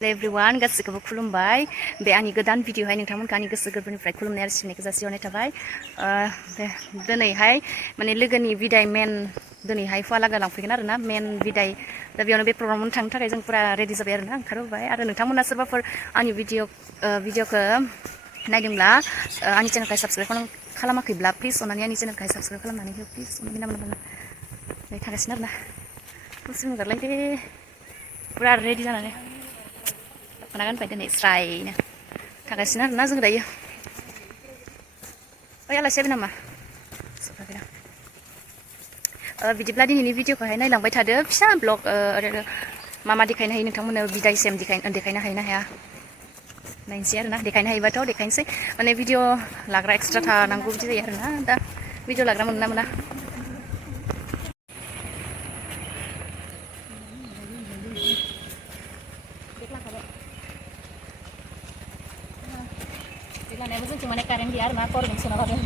एभ्रिवान गासैखौबो खुलुमबाय बे आंनि गोदान भिडिअहाय नोंथांमोनखौ आंनि गोसो गोरबोनिफ्राय खुलुमनाय आरो सिबिनायखौ जासिहरनाय थाबाय दिनैहाय माने लोगोनि बिदाय मेन दिनैहाय फुवालागा लांफैगोन आरोना मेन बिदाय दा बेयावनो बे प्रग्रामाव थांनो थाखाय जों पुरा रेडि जाबाय आरोना ओंखारबोबाय आरो नोंथांमोना सोरबाफोर आंनि भिडिअखौ नायदोंब्ला आंनि चेनेलखौ साबस्क्राइब खालामाखैब्ला प्लिज अननानै आंनि चेनेलखौ साबस्क्राइब खालामनानै हो प्लिज अननानै नामा थागासिनो आरोना दसे मोनगारलाय दे पुरा रेडि जानानै दख'ना गानबाय दिनै स्रायनो थांगासिनो आरोना जों दायो ओइ आलासि जाबाय नामा बिदिब्ला दिनैनि भिडिअखौहाय नायलांबाय थादो फिसा ब्लग ओरैनो मा देखायनो हायो नोंथांमोननो बिदाय सेम देखायनो हायो ना हाया नायनोसै आरोना देखायनो हायोबाथ' देखायनोसै माने भिडिअ लाग्रा एक्सट्रा थानांगौ बिदि जायो आरोना दा भिडिअ लाग्रा मोनो ना मोना लानायाबो जोंथिं माने कारेन्ट गैया आरोना पावार बेंक सोना लादों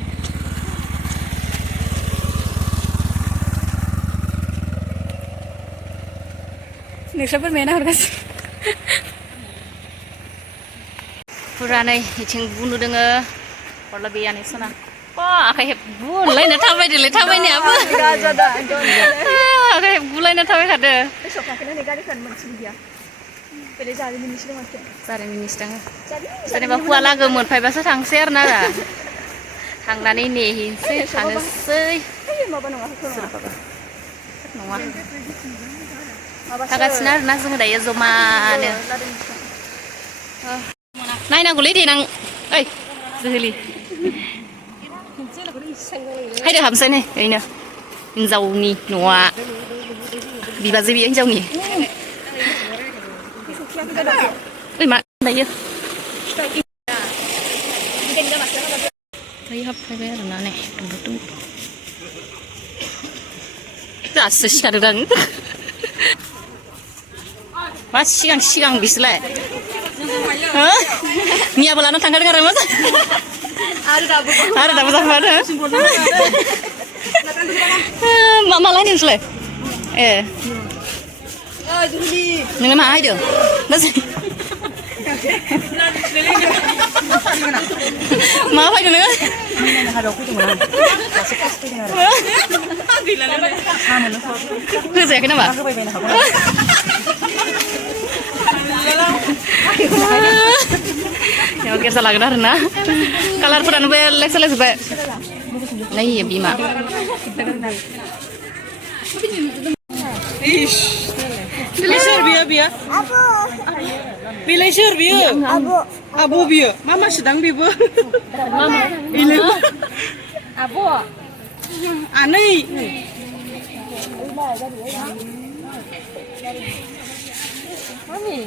नोंस्रा बोरमाया नाहरगासिनो पुरा नै बिथिं बुनु दोङो हरला बेयानो सना आखाइ हेबगुलायना थाबायदोलै थाबायनायाबो आखाइ हेबगुलायना थाबायखादो जारिमिननिसो दङ जेनेबा हुवा लागो मोनफायबासो थांसै आरोना थांनानै नेहैनोसै थानोसै नङा थागासिनो आरोना जोङो दायो जमानो नायनांगौलै देनां ओइ जोहोलि हायदो हाबनोसै नै ओरैनो हिन्जावनि न'आ बिबाजै बियो हिन्जावनि ओइ मा दायो दायो हाबफैबाय आरोना नै दासो सिखारदों मा सिगां बिसोरलाय मियाबो लाना थांखादों आरो आरो दाबो जाफादों मालाय नोंसोरलाय ए नोङो मा हायदों मा फैदों नोङो होजायाखै नामा याव गेरजा लागोन आरोना कालारफोरानो बेलेग सोलायजोब्बाय नायो बिमा Bilai sir biyo. Abo biyo. Mama sedang bibo. Ini. Abo. Aneh. Mami.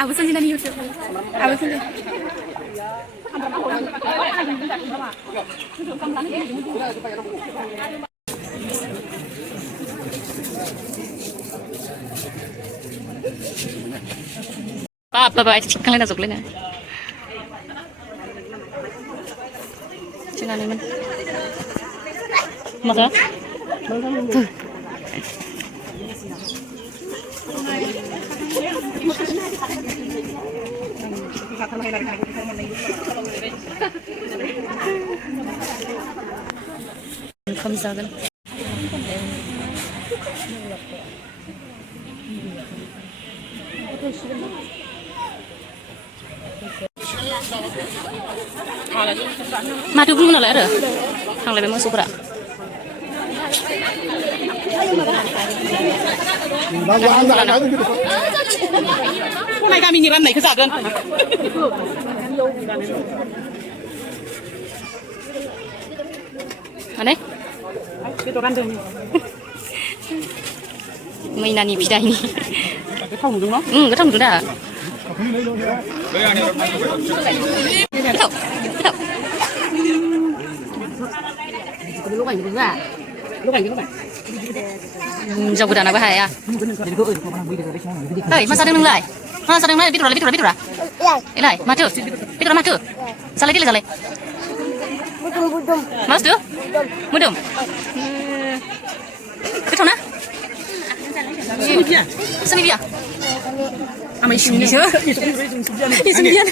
Abu sendiri nih YouTube. Abu sendiri. Apa kalian masuk lagi? Jangan ini. Masa? Tuh. Kamu zagen. Madu belum nolak ada. Kang lebih masuk berak. Này kami nyiram này ke sadun. Aneh? Itu kan tuh. Mainan ni bidai ni. Cái phòng đúng không? Cái trong đúng đã. Cái đầu. Lúc ảnh đúng ra. Lúc ảnh. Jauh budak nak bahaya. Hei, masa ada nilai? Masa ada nilai? Bitur lah. Ilai, maju. Bitur maju. Saleh dile saleh. Budum. Mas tu? Mudum. Bitur na? Sini dia. Amai sini je. Sini dia.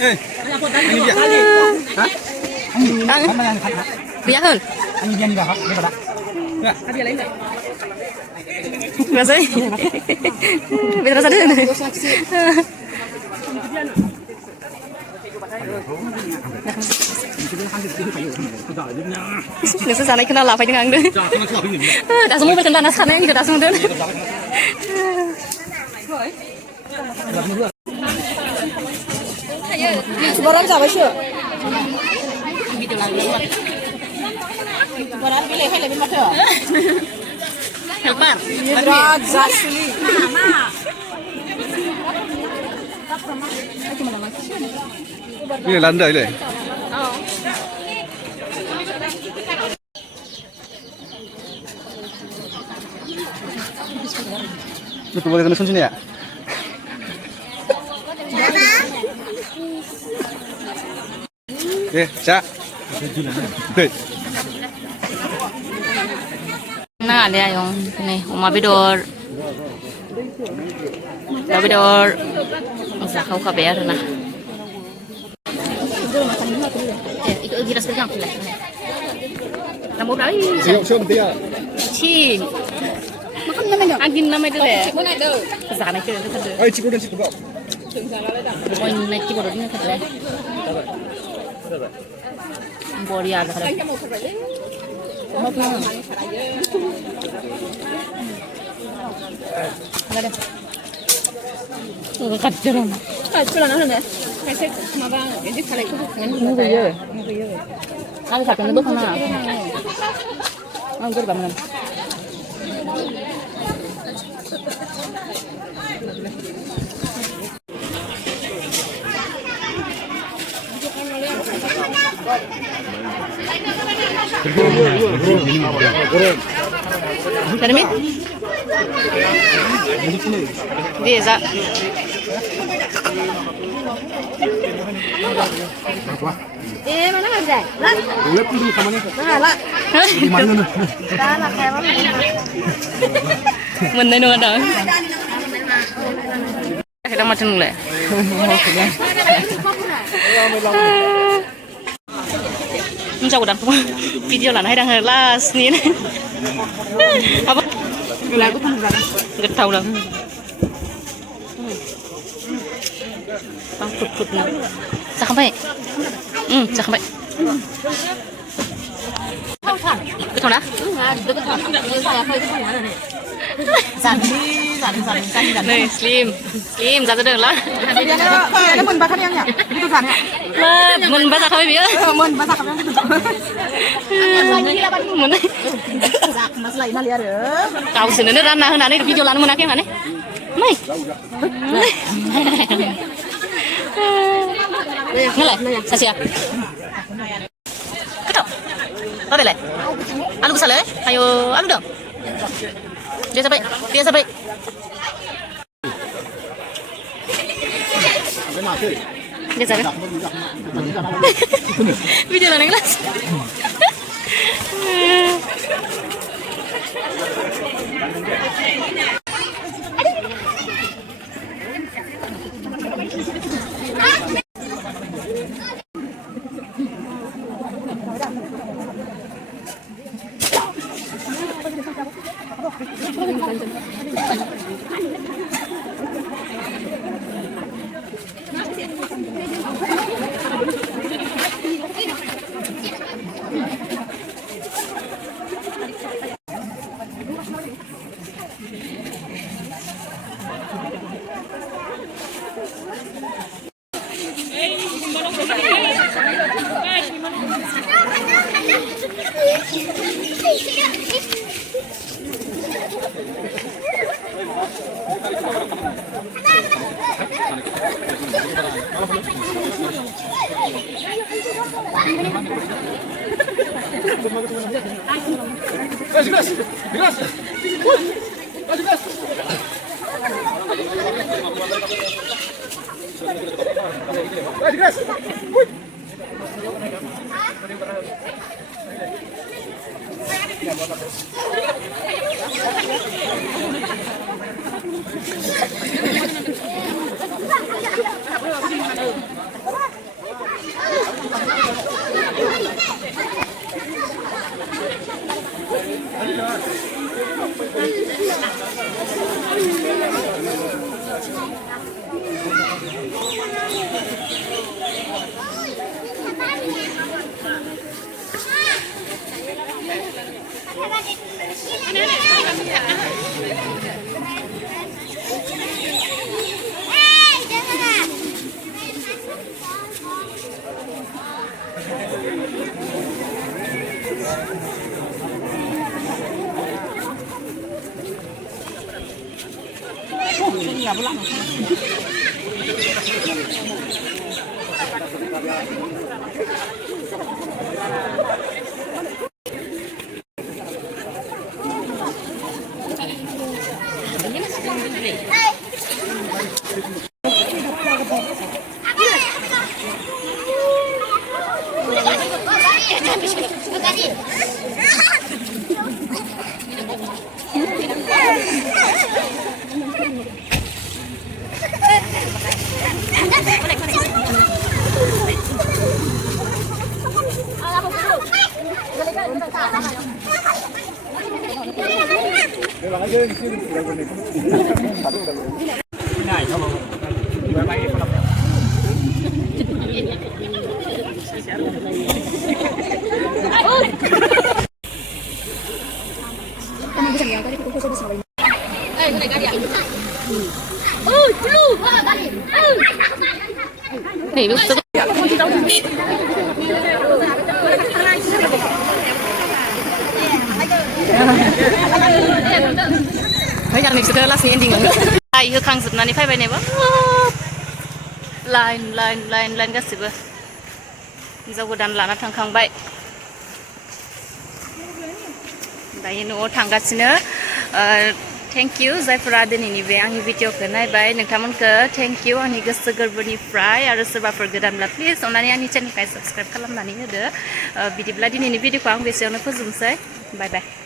Biar hơn. Anh đi vào đi vào đã. Biasa. Biar rasa dulu. Nggak susah naik kenal lah, phải dengan dulu. Dah semua berkenaan sana yang kita dah semua dulu. Sebarang siapa sih? Sebarang pilih hay lebih macam. Helper. Berat zasli. Ini landai le. Itu boleh kena sini ya? Cak. Hei. Nah, ada yang ini Uma Bidor. Bidor. Usah kau kabar nah. Itu giras pegang lah. Kamu berani? Siapa dia? Cing. Makan namanya. Angin namanya tu le. Mana tu? Sana ke tu tu. Ay, cikgu dan cikgu. Oh, naik cikgu ni tu le. Boria dah. Ada. Kacaran. Kacaran apa ni? Kayak apa? Ini kalau itu kan mungkin ya. Aku tak pernah bukan lah. Anggur bangun. Termin? Desa. Mana ada? Boleh pergi ke mana? Mana? Di mana ni? Tanah kayak mana? Mana ni ada? Kita macam ni le. Jauh dah video lah, hai dah last ni. Apa? Lagu kan berapa? Getau lah. Bang put na. Sampai. Sampai. Getau dah? Nih, slim, satu deh lah. Ada mun bakar yang ya? Itu kan ya? Lah, mun basah kami biar. Mun masak apa? Mun. Mas lain lah liar ya. Kau sendiri ranah nanti video lalu mana yang mana? Mai. Ngelak, sasia. Ketop. Apa le? Anu besar le? Ayo, anu dong. Dia sampai. Dia sampai. Video lain kelas. Nih, bisa. Ôi, nhạc này sẽ là gì ending enggak? Ayo kang sebenarnya fai bane ba? Lain गासिबो. हिन्जाव गोदान लाना थांखांबाय. दायो न'आव थांगासिनो. Thank you जायफोरा दिनैनि बे आंनि भिडिअखौ नायबाय नोंथांमोनखौ थेंक इउ आंनि गोसो गोरबोनिफ्राय आरो सोरबाफोर गोदानब्ला प्लिज अननानै आंनि चेनेलखौ साबस्क्राइब खालामनानै होदो बिदिब्ला दिनैनि भिडिअखौ आं बेसेयावनो फोजोबनोसै बाय बाय